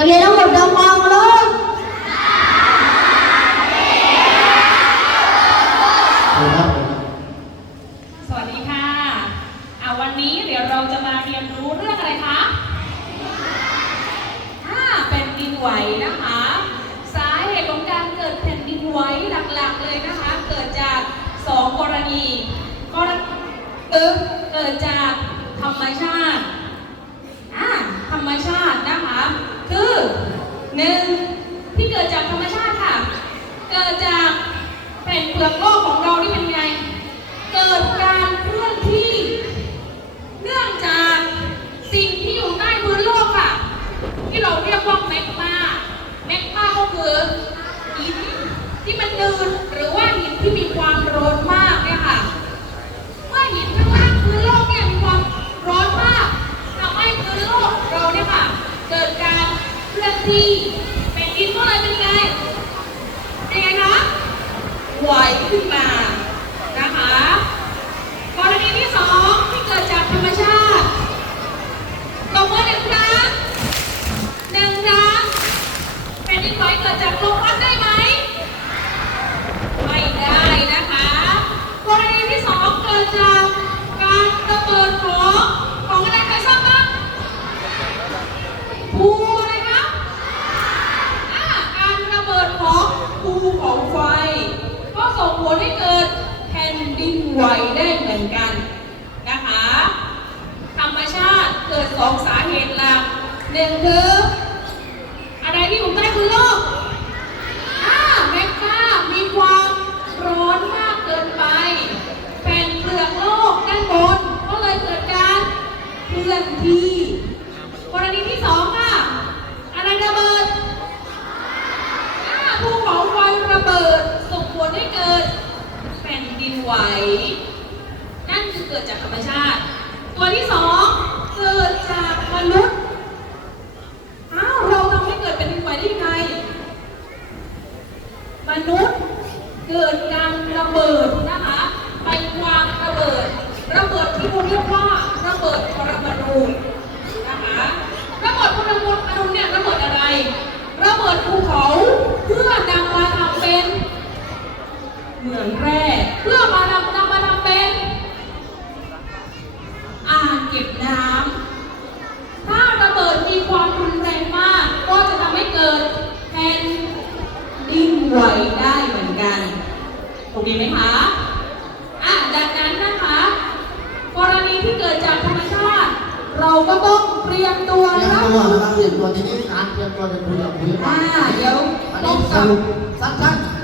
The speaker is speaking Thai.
นักเรียนทั้งหมดดังฟังเลยสวัสดีค่ะอ่าวันนี้เดี๋ยวเราจะมาเรียนรู้เรื่องอะไรคะอ่าเป็นดินไหวนะคะ สาเหตุของการเกิดแผ่นดินไหวหลักๆเลยนะคะ เกิดจากสองกรณีกรณีเอิเกิดจากธรรมชาติอ่าธรรมชาตินะคะ คือ หนึ่งที่เกิดจากธรรมชาติค่ะ เกิดจากแผ่นเปลือกโลกของเราที่เป็นไง เกิดการเคลื่อนที่ เนื่องจากสิ่งที่อยู่ใต้พื้นโลกค่ะ ที่เราเรียกว่าแมกมาแมกมาก็คือหินที่มันนืดหรือว่าหินที่มีความร้อนมากเนี่ยค่ะ เมื่อหินข้างล่างพื้นโลกเนี่ยมีความร้อนมากทำให้พื้นโลกเราเนี่ยค่ะ เกิดการเคลื่อน ที่เป็นดินก็เลยเป็นไงเป็นไงคะไหวขึ้นมานะคะกรณีที่สองที่เกิดจากธรรมชาติตบมือหนึ่งครั้งหนึ่งครั้งแผ่นดินไหวเกิดจากลมพัดได้ไหมไม่ได้นะคะกรณีที่สองเกิดจากการระเบิดของของอะไรใครทราบบ้างภูอะไรคะ อ่าการระเบิดของภูเขาไฟ ก็ส่งผลให้เกิด แผ่นดินไวได้เหมือนกันนะคะ ธรรมชาติเกิดสองสาเหตุหลักหนึ่งคืออะไรที่อยู่ใต้พื้นโลกอ่าแมกมามีความร้อนมากเกินไป แผ่นเปลือกโลกด้านบนก็เลยเกิดการเคลื่อนที่ กรณีที่สองค่ะ อะไรระเบิด อ่าภูเขาไฟระเบิดส่งผลให้เกิดแผ่นดิน ไหว นั่นคือเกิดจากธรรมชาติ ตัวที่สองเกิดจากมนุษย์อ้าวเราทำให้เกิดแผ่นดินไหวได้ยังไงมนุษย์เกิดการระเบิดนะคะไปวางระเบิด ระเบิดที่เราเรียกว่าระเบิดปรมาณูนะคะระเบิดปรมาณูเนี่ยระเบิดอะไรระเบิดภูเขาเพื่อนำมาทำเป็นเหมืองแร่เพื่อมา เก็บน้ำ ถ้าระเบิดมีความรุนแรงมาก ก็จะทำให้เกิดแผ่นดินไหวได้เหมือนกันโอเคไหมคะอะดังนั้นนะคะ กรณีที่เกิดจากธรรมชาติ เราก็ต้องเตรียมตัวเตรียมรับตัวนะครับเตรียมตัวทีนี้การเตรียมตัวจะคุยกับคุยอ่าเดี๋ยวอันต้อนี้งสกับรุปสั้นๆ